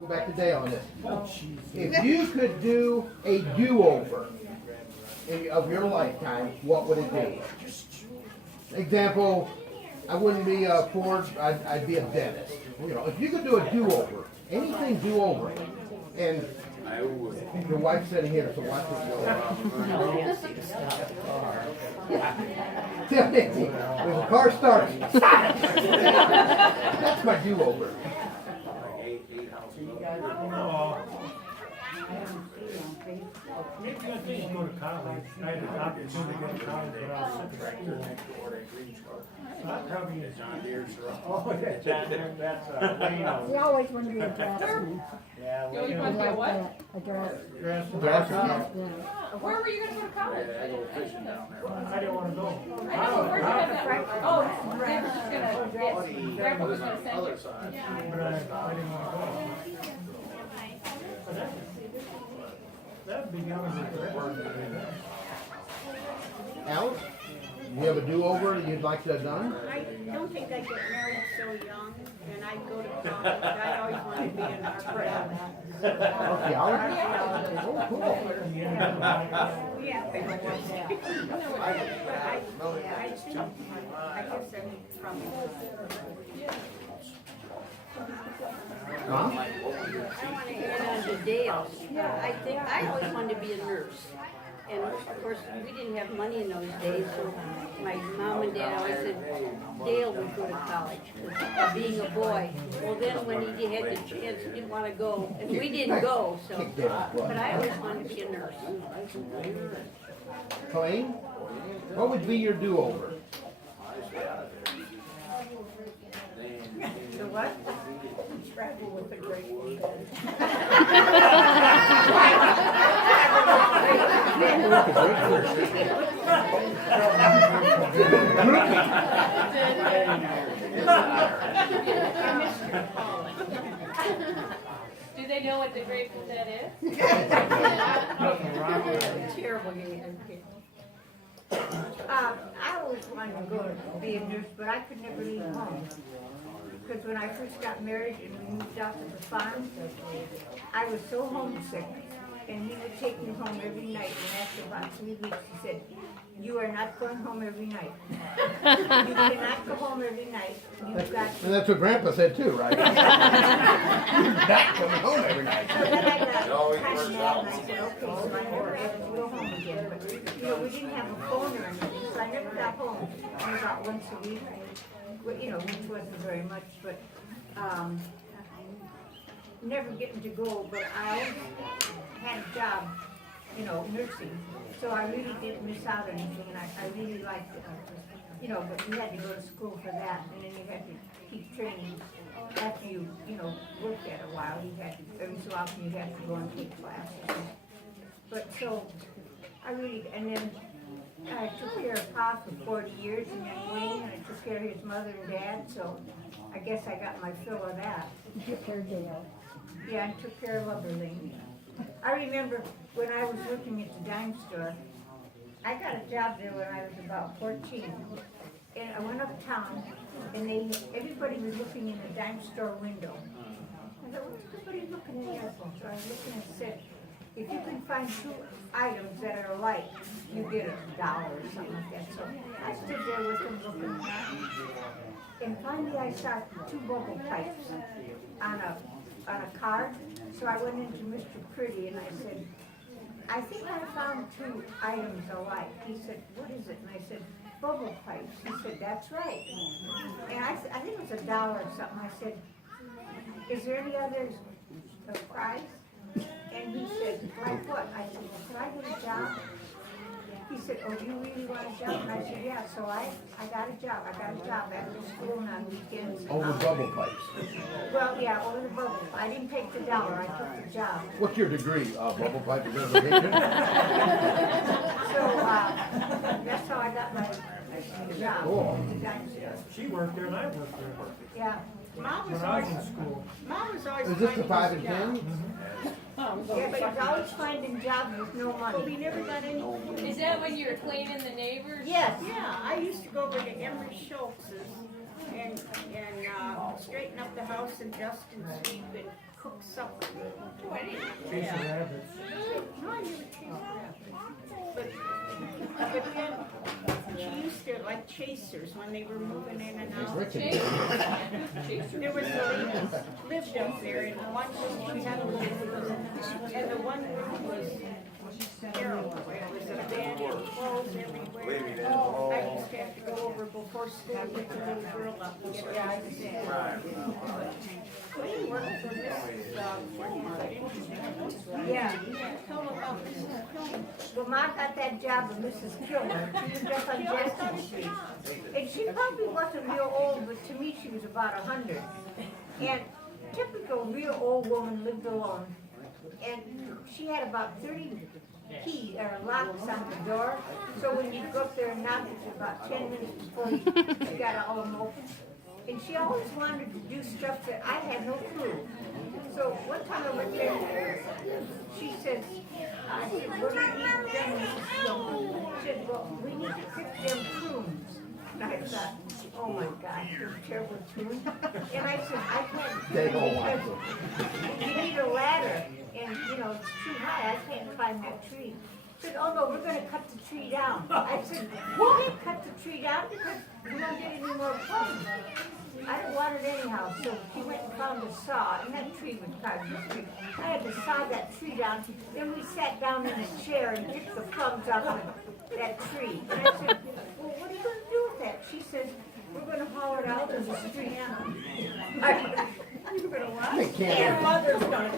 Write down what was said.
Go back to Dale on this. If you could do a do-over of your lifetime, what would it do? Example, I wouldn't be a Ford, I'd be a dentist. You know, if you could do a do-over, anything do-over, and your wife's sitting here, so watch what you go. When the car starts, that's my do-over. Maybe I think go to college. I had an opportunity to go to college when I was I'd probably John Deere. Oh, yeah, John Deere, that's Leno. We always want to be a draftsman. Yeah, You want to be a what? A draft. Draftsman. Where were you going to go to college? I didn't want to go. I know, where'd you go to? Oh, Grandpa was going to Grandpa was going to send you. But I didn't want to go. But that'd be young as a Alex, do you have a do-over that you'd like to have done? I don't think I'd get married so young, and I'd go to college. I always wanted to be an architect. Archaeology? Oh, cool. Yeah. I guess I'm from. Huh? I want to add on to Dale. I think I always wanted to be a nurse. And of course, we didn't have money in those days, so my mom and dad always said Dale would go to college, because being a boy. Well, then when he had the chance, he didn't want to go, and we didn't go, so. But I always wanted to be a nurse. Colleen, what would be your do-over? So what? Travel with the great Do they know what the Grateful Dead is? Terrible game. I always wanted to go to be a nurse, but I could never leave home. Because when I first got married and we moved out to the farm, I was so homesick. And he would take me home every night, and after about 3 weeks, he said, "You are not going home every night. You cannot go home every night. You've got to." And that's what Grandpa said too, right? You're not coming home every night. So then I got kind of mad, and I said, "Okay, so I never have to go home again." But, you know, we didn't have a phone or anything, so I never got home. Only about once a week, you know, which wasn't very much, but, never getting to go, but I always had a job, you know, nursing, so I really didn't miss out on anything, and I really liked it. You know, but you had to go to school for that, and then you had to keep training after you know, worked at a while. You had to, every so often you had to go and take classes. But so, I really, and then I took care of Pop for 40 years, and then Wayne, and I took care of his mother and dad, so I guess I got my fill of that. You took care of Dale. Yeah, I took care of Lumberling. I remember when I was working at the dime store, I got a job there when I was about 14. And I went uptown, and everybody was looking in the dime store window. I thought, what's everybody looking in there for? So I was looking and said, if you can find 2 items that are alike, you get $1 or something like that. So I stood there with them looking. And finally I saw 2 bubble pipes on a card. So I went into Mr. Pretty and I said, I think I found 2 items alike. He said, what is it? And I said, bubble pipes. He said, that's right. And I think it was $1 or something. I said, is there any other prize? And he said, like what? I said, well, could I get a job? He said, oh, do you really want a job? And I said, yeah. So I got a job. I got a job after school and on weekends. Over bubble pipes. Well, yeah, over the bubble. I didn't take the $1. I took the job. What's your degree? Bubble pipe examination? So that's how I got my job. Cool. She worked there and I worked there. Yeah. Mom was When I was always, in school. Mom was always Is this the finding 5 and 10? jobs. Yeah, but he was always finding jobs with no money. But we never got any. Is that when you were cleaning the neighbors? Yes. Yeah, I used to go over to Emery Schultz's and straighten up the house and dust and sweep and cook supper. Chasing rabbits. No, I never chased rabbits. But then, she used to like chasers when they were moving in and out. Rick and There was a lady lived up there, and one room she had a little room, and the one room was terrible. It was a bed and clothes everywhere. I used to have to go over before school to pick the little girl up and get her out of bed. We worked for Mrs. Yeah. Tell them about Mrs. Kilmer. Well, Ma got that job with Mrs. Kilmer. She was up on Jackson Street. And she probably wasn't real old, but to me she was about 100. And typical real old woman lived alone. And she had about 30 keys or locks on the door. So when you go up there and knock, it's about 10 minutes before you got all of them open. And she always wanted to do stuff that I had no clue. So one time I went there, she says, I said, what do you need them, Mrs. Kilmer? She said, well, we need to pick them prunes. And I thought, oh my God, those terrible prunes. And I said, I can't. They don't want because you need a ladder, and you know, it's too high, I can't climb that tree. She said, oh no, we're gonna cut the tree down. I said, we can't cut the tree down because we don't get any more plums. I don't want it anyhow, so he went and found a saw, and that tree was probably this big. I had to saw that tree down, then we sat down in a chair and picked the plums out of that tree. And I said, well, what are you gonna do with that? She says, we're gonna haul it out in the street. You're gonna what? They can't. Your mother's gonna.